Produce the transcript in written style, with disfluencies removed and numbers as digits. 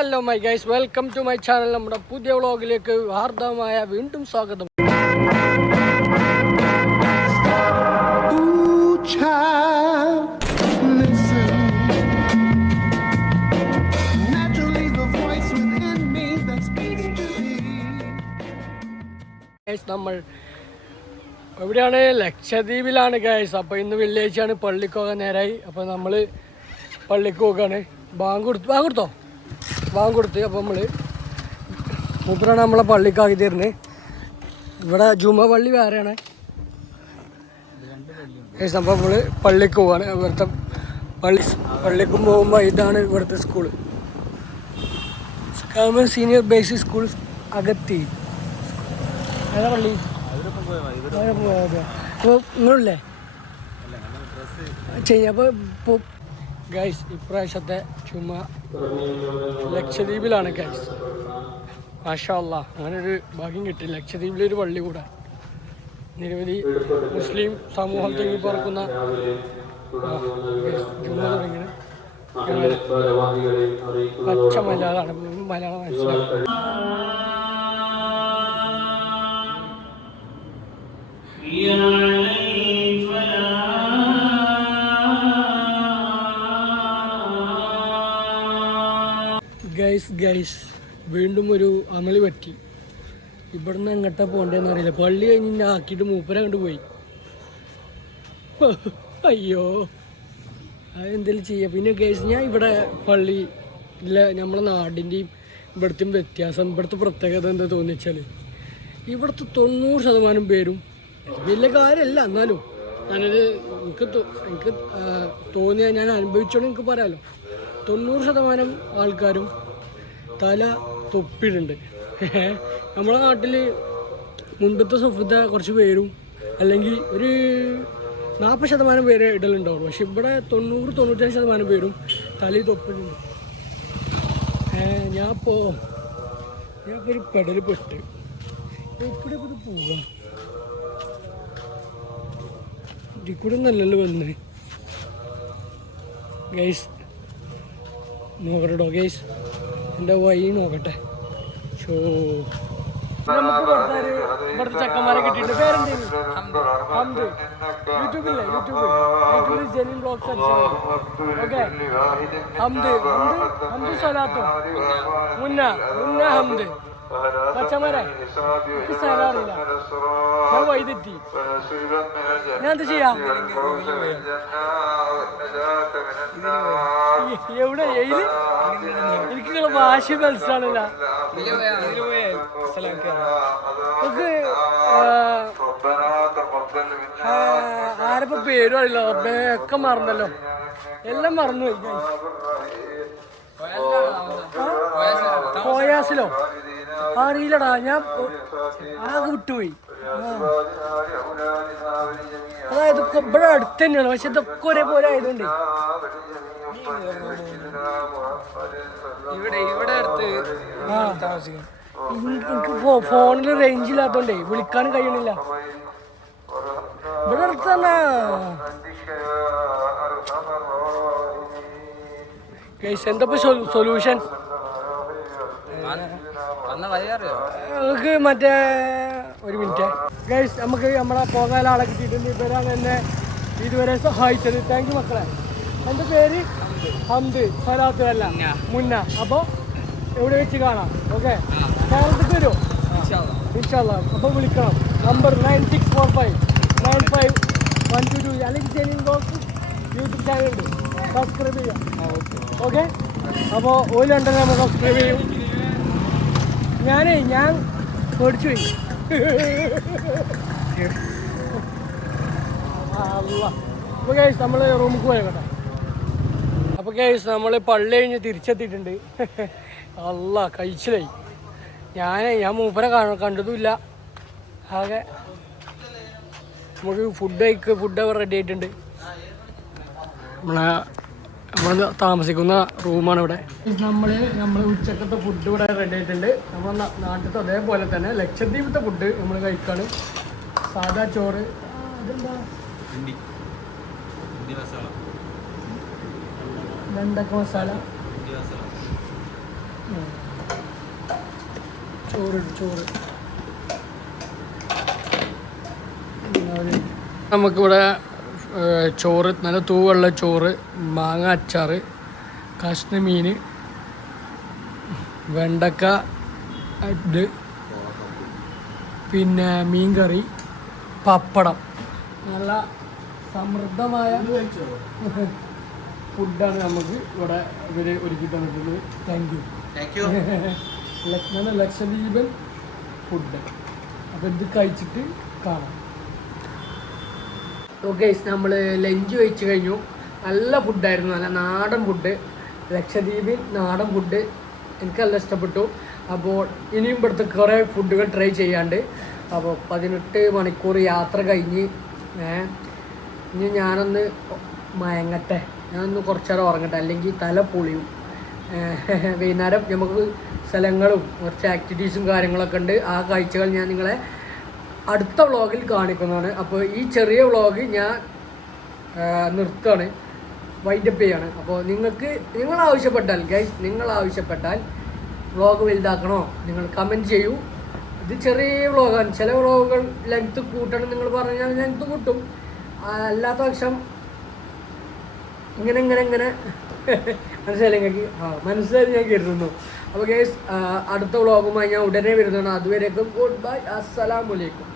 Hello my guys, welcome to my channel. നമ്മുടെ പുതിയ വ്ളോഗിലേക്ക് ഹാർദവമായ വീണ്ടും സ്വാഗതം. നമ്മൾ എവിടെയാണ്? ലക്ഷദ്വീപിലാണ് ഗൈസ്. അപ്പോൾ ഇന്ന് വെള്ളിയാഴ്ചയാണ്, പള്ളിക്ക് പോകാൻ നേരമായി. അപ്പോൾ നമ്മൾ പള്ളിക്ക് പോകാണ്. ബാങ്ക് കൊടുത്ത് അപ്പോൾ നമ്മൾ മൂപ്പരാണ് നമ്മളെ പള്ളിക്കാക്കി തരുന്നത്. ഇവിടെ ജുമ പള്ളി വേറെയാണ് ഗൈസ്. അപ്പോൾ നമ്മൾ പള്ളിക്ക് പോവാണ്. ഇവിടുത്തെ പള്ളിക്കും പോകുമ്പോൾ ഇതാണ് ഇവിടുത്തെ school, government senior basic school Agatti. ഏതാ പള്ളി? അപ്പോൾ നിങ്ങളില്ലേ അപ്പോൾ ഗൈസ് ഇപ്രാവശ്യത്തെ ചുമ ലക്ഷദ്വീപിലാണ് ഗൈസ്. മാഷാ അല്ലാ, അങ്ങനെ ഒരു ഭാഗ്യം കിട്ടി. ലക്ഷദ്വീപിലൊരു പള്ളി കൂടെ. നിരവധി മുസ്ലിം സമൂഹം തിങ്ങി പറക്കുന്ന ചുമ തുടങ്ങിയത് പച്ച മലയാളമാണ്. മലയാളം മനസ്സിലാക്കും. ഗൈസ് വീണ്ടും ഒരു അമളി പറ്റി. ഇവിടുന്ന് എങ്ങോട്ടാ പോകേണ്ടതെന്ന് അറിയില്ല. പള്ളി കഴിഞ്ഞ് ആക്കിയിട്ട് മൂപ്പര കണ്ട് പോയി. അയ്യോ, അതെന്തെങ്കിലും ചെയ്യാം. പിന്നെ ഗൈസ്, ഞാൻ ഇവിടെ പള്ളി ഇല്ല, നമ്മളെ നാടിൻ്റെയും ഇവിടുത്തെയും വ്യത്യാസം, ഇവിടുത്തെ പ്രത്യേകത എന്താ തോന്നിച്ചാൽ, ഇവിടുത്തെ 90% പേരും വലിയ കാര്യമല്ല, എന്നാലും ഞാനത് എനിക്ക് തോന്നിയ ഞാൻ അനുഭവിച്ചോണ്ട് എനിക്ക് പറയാമല്ലോ. 90% ആൾക്കാരും തല തൊപ്പിയിട്ടുണ്ട്. നമ്മളെ നാട്ടിൽ മുൻപത്തെ സഫത്തെ കുറച്ച് പേരും അല്ലെങ്കിൽ ഒരു 40% പേരെ ഇടലുണ്ടാവും. പക്ഷെ ഇവിടെ 90-95% പേരും തലയിൽ തൊപ്പിയിട്ടുണ്ട്. ഞാനിപ്പോൾ ഒരു പെടൽ പെട്ട് എവിടെ പോവാം. ഇതിക്കൂടെ നല്ലല്ലോ വന്നേ ഗൈസ്. നോക്കട്ടോ ഗൈസ്, എൻ്റെ വഴി നോക്കട്ടെ. ഷോ നമുക്ക് ഇവിടുത്തെ ചക്കന്മാരെ കിട്ടിയിട്ട് പേരെന്തേലും ഹംദ്. യൂട്യൂബില്ലേ? യൂട്യൂബിൽ ജെനിൻ ബ്ലോഗ്സ് അടിച്ചാൽ ഓക്കെ. ഹംദ് സ്വലാത്തോ മുന്ന ഹംദ് പച്ചമരെ. എനിക്ക് സ്ഥലം അറിയില്ല, ഞാൻ വൈതെറ്റി. ഞാൻ എന്താ ചെയ്യാ? എവിടെ എയില്? എനിക്ക് ഭാഷ മനസ്സിലാണില്ല. ആരപ്പോ പേരും അറിയില്ല, ഒക്കെ മറന്നല്ലോ, എല്ലാം മറന്നു. പോയാസിലോ അറിയില്ലടാ, ഞാൻ ആകെ വിട്ടുപോയി. അതായത് ഇവിടെ അടുത്ത് തന്നെയാണ്, പക്ഷെ ഇതൊക്കെ ഒരേപോലെ ആയതുകൊണ്ട് ഇവിടെ അടുത്ത് താമസിക്കും. എനിക്ക് ഫോണിൽ റേഞ്ച് ഇല്ലാത്തോണ്ടേ വിളിക്കാനും കഴിയണില്ല. ഇവിടെ അടുത്ത് തന്നെ എന്താ സൊല്യൂഷൻ? നമുക്ക് മറ്റേ ഒരു മിനിറ്റ് ഗൈസ്, നമുക്ക് നമ്മളെ പോകാൻ ആളെ കിട്ടിയിട്ടുണ്ട്. ഇവരാണ് എന്നെ ഇതുവരെ സഹായിച്ചത്. താങ്ക് യു മക്കളെ. എൻ്റെ പേര് ഹംദ്, സലാത്ത് അല്ല മുന്ന. അപ്പോൾ എവിടെ വെച്ച് കാണാം. ഓക്കെ, കേരളത്തിൽ വരുമോ? ഇൻഷാല്ലാ. അപ്പോൾ വിളിക്കണം. നമ്പർ 9645951222. അല്ലെങ്കിൽ ജെനിൻ ബോക്സ് യൂട്യൂബ് ചാനലുണ്ട്, സബ്സ്ക്രൈബ് ചെയ്യാം. ഓക്കെ, അപ്പോൾ ഓയിലുണ്ടെങ്കിൽ നമ്മൾ സബ്സ്ക്രൈബ് ചെയ്യും. ഞാൻ പേടിച്ചു പോയി. അപ്പോൾ ഗൈസ് നമ്മൾ റൂമിൽ പോയേക്കട്ടെ. അപ്പോൾ ഗൈസ് നമ്മൾ പള്ളി കഴിഞ്ഞ് തിരിച്ചെത്തിയിട്ടുണ്ട്. അല്ല കഴിച്ചിലായി. ഞാൻ മൂപ്പരെ കണ്ടതുമില്ല. ആകെ നമുക്ക് ഫുഡ് റെഡി ആയിട്ടുണ്ട്. നമ്മൾ താമസിക്കുന്ന റൂമാണ് ഇവിടെ. നമ്മൾ ഉച്ചക്കത്തെ ഫുഡ് ഇവിടെ റെഡി ആയിട്ടുണ്ട്. നമ്മുടെ നാട്ടിലത്തെ അതേപോലെ തന്നെ ലക്ഷദ്വീപത്തെ ഫുഡ് നമ്മൾ കഴിക്കാണ്. സാധാ ചോറ്, അതെന്താ വെണ്ടക്ക മസാല, ചോറ് നമുക്കിവിടെ ചോറ്, നല്ല തൂവുള്ള ചോറ്, മാങ്ങ അച്ചാറ്, കഷ്ണ മീൻ, വെണ്ടക്ക ഇത്, പിന്നെ മീൻ കറി, പപ്പടം. നല്ല സമൃദ്ധമായ ഫുഡാണ് നമുക്ക് ഇവിടെ ഇവർ ഒരുക്കി തന്നിട്ടുള്ളത്. Thank you. നല്ല ലക്ഷദ്വീപൻ ഫുഡ്. അപ്പോൾ ഇത് കഴിച്ചിട്ട് കാണാം. ഓക്കെ, നമ്മൾ ലഞ്ച് കഴിച്ച് കഴിഞ്ഞു. നല്ല ഫുഡായിരുന്നു, നല്ല നാടൻ ഫുഡ്, ലക്ഷദ്വീപിൻ നാടൻ ഫുഡ്. എനിക്ക് നല്ല ഇഷ്ടപ്പെട്ടു. അപ്പോൾ ഇനിയും ഇവിടുത്തെ കുറേ ഫുഡുകൾ ട്രൈ ചെയ്യാണ്ട്. അപ്പോൾ 18 മണിക്കൂർ യാത്ര കഴിഞ്ഞ് ഇനി ഞാനൊന്ന് മയങ്ങട്ടെ, ഞാനൊന്ന് കുറച്ച് നേരം ഉറങ്ങട്ടെ, അല്ലെങ്കിൽ തല പൊളിയും. വൈകുന്നേരം നമുക്ക് സ്ഥലങ്ങളും കുറച്ച് ആക്ടിവിറ്റീസും കാര്യങ്ങളൊക്കെ ഉണ്ട്. ആ കാഴ്ചകൾ ഞാൻ നിങ്ങളെ അടുത്ത വ്ളോഗിൽ കാണിക്കുന്നതാണ്. അപ്പോൾ ഈ ചെറിയ വ്ളോഗ് ഞാൻ നിർത്തുകയാണ്, വൈൻഡപ്പ് ചെയ്യാണ്. അപ്പോൾ നിങ്ങൾ ആവശ്യപ്പെട്ടാൽ വ്ളോഗ് വലുതാക്കണോ നിങ്ങൾ കമൻറ്റ് ചെയ്യൂ. ഇത് ചെറിയ വ്ളോഗാണ്. ചില വ്ളോഗുകൾ ലെങ്ത്ത് കൂട്ടണം നിങ്ങൾ പറഞ്ഞാൽ ലെങ്ത്ത് കൂട്ടും. അല്ലാത്ത പക്ഷം ഇങ്ങനെ മനസ്സിലായി ഞാൻ കരുതുന്നു. അപ്പോൾ ഗൈസ്, അടുത്ത വ്ളോഗുമായി ഞാൻ ഉടനെ വരുന്നതാണ്. അതുവരേക്കും ഗുഡ് ബൈ, അസ്സലാമു അലൈക്കും.